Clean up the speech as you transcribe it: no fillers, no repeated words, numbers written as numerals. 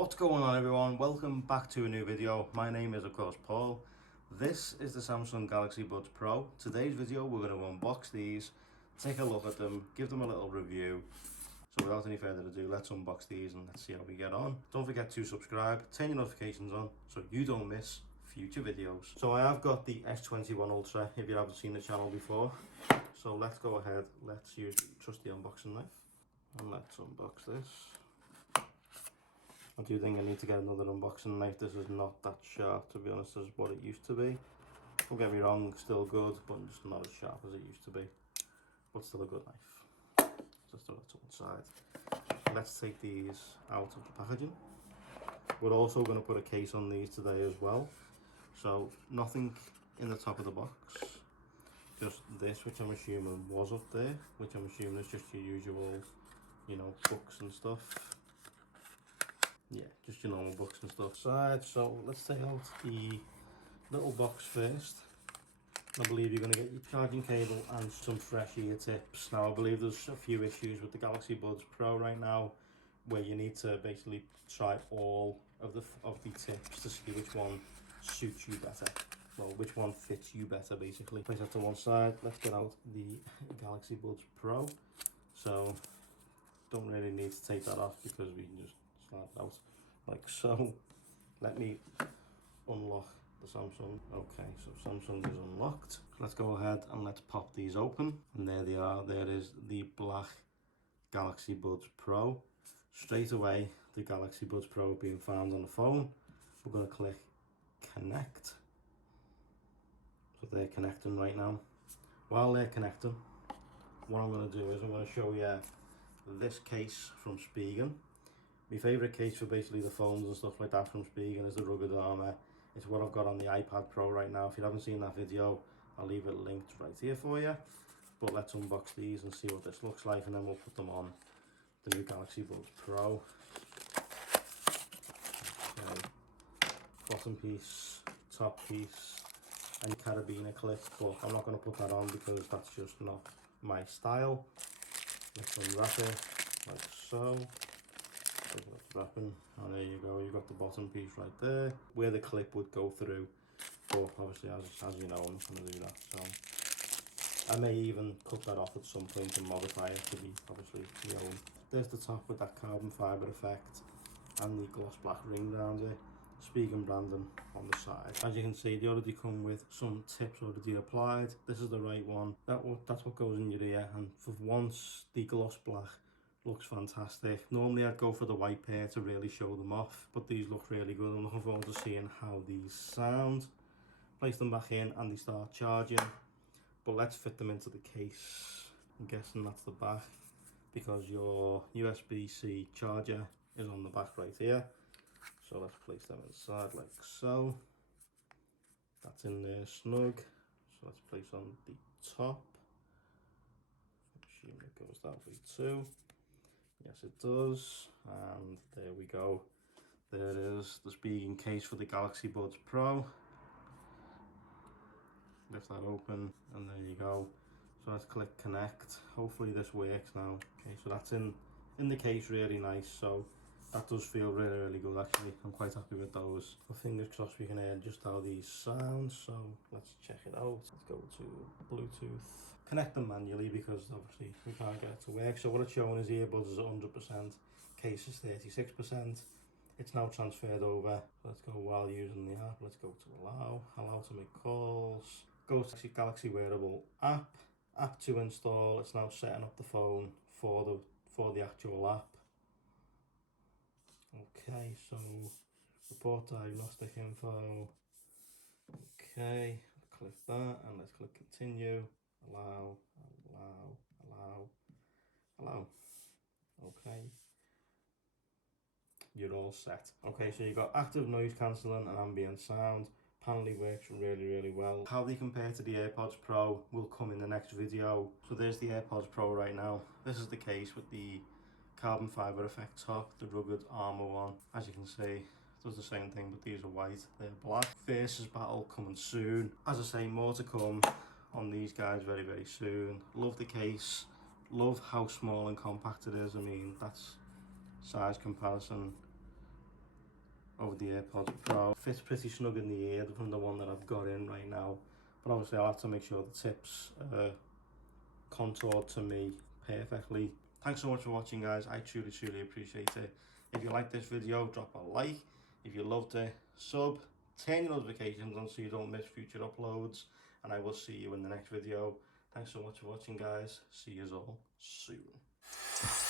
What's going on, everyone? Welcome back to a new video. My name is of course Paul. This is the Samsung Galaxy Buds Pro. Today's video we're going to unbox these, take a look at them, give them a little review. So without any further ado, let's unbox these and let's see how we get on. Don't forget to subscribe, turn your notifications on so you don't miss future videos. So I have got the S21 Ultra if you haven't seen the channel before. So let's go ahead, let's use the trusty unboxing knife and let's unbox this. I do think I need to get another unboxing knife. This is not that sharp, to be honest, as what it used to be. Don't get me wrong, still good, but just not as sharp as it used to be. But still a good knife. Just throw that to one side. Let's take these out of the packaging. We're also going to put a case on these today as well. So nothing in the top of the box. Just this, which I'm assuming was up there, which I'm assuming is just your usual, you know, books and stuff. Yeah, just your normal books and stuff. So let's take out the little box first. I believe you're going to get your charging cable and some fresh ear tips. Now I believe there's a few issues with the Galaxy Buds Pro right now where you need to basically try all of the tips to see which one suits you better. Well, which one fits you better basically. Place that to one side. Let's get out the Galaxy Buds Pro. So don't really need to take that off because we can just slide it out like so. Let me unlock the Samsung. Okay, so Samsung is unlocked. Let's go ahead and let's pop these open. And there they are. There is the black Galaxy Buds Pro. Straight away, the Galaxy Buds Pro being found on the phone. We're going to click connect. So they're connecting right now. While they're connecting, what I'm going to do is I'm going to show you this case from Spigen. My favourite case for basically the phones and stuff like that from Spigen is the rugged armour. It's what I've got on the iPad Pro right now. If you haven't seen that video, I'll leave it linked right here for you. But let's unbox these and see what this looks like, and then we'll put them on the new Galaxy Buds Pro. Okay. Bottom piece, top piece, and carabiner clip, but I'm not going to put that on because that's just not my style. Let's unwrap it like so. Wrapping, and there you go, you've got the bottom piece right there where the clip would go through, but obviously as you know, I'm not going to do that. So I may even cut that off at some point and modify it to be obviously my own. There's the top with that carbon fibre effect and the gloss black ring around it, Spigen branding on the side. As you can see, they already come with some tips already applied. This is the right one. That's what goes in your ear, and for once the gloss black looks fantastic. Normally I'd go for the white pair to really show them off, but these look really good. I'm looking forward to seeing how these sound. Place them back in and they start charging, but let's fit them into the case. I'm guessing that's the back because your USB-C charger is on the back right here. So let's place them inside like so. That's in there snug. So let's place on the top. I'm assuming it goes that way too. Yes, it does. And there we go. There it is, the Spigen case for the Galaxy Buds Pro. Lift that open and there you go. So let's click connect. Hopefully this works now. Okay, so that's in the case, really nice. So that does feel really good actually. I'm quite happy with those. Well, fingers crossed we can hear just how these sound. So let's check it out. Let's go to Bluetooth. Connect them manually because obviously we can't get it to work. So what it's showing is earbuds is 100%, case is 36%. It's now transferred over. Let's go while using the app. Let's go to allow to make calls. Go to Galaxy Wearable app to install. It's now setting up the phone for the actual app. Okay, so report diagnostic info. Okay, click that and let's click continue. Allow. Okay, you're all set. Okay, so you got active noise cancelling and ambient sound. Apparently works really well. How they compare to the AirPods Pro will come in the next video. So there's the AirPods Pro right now. This is the case with the carbon fibre effect top, the rugged armour one. As you can see, it does the same thing, but these are white, they're black. Versus battle coming soon. As I say, more to come on these guys very soon. Love the case, love how small and compact it is. I mean, that's size comparison. the AirPods Pro. Fits pretty snug in the ear from the one that I've got in right now, but obviously I'll have to make sure the tips contoured to me perfectly. Thanks so much for watching, guys. I truly appreciate it. If you like this video, drop a like. If you loved it, sub, turn your notifications on so you don't miss future uploads, and I will see you in the next video. Thanks so much for watching, guys. See you all soon.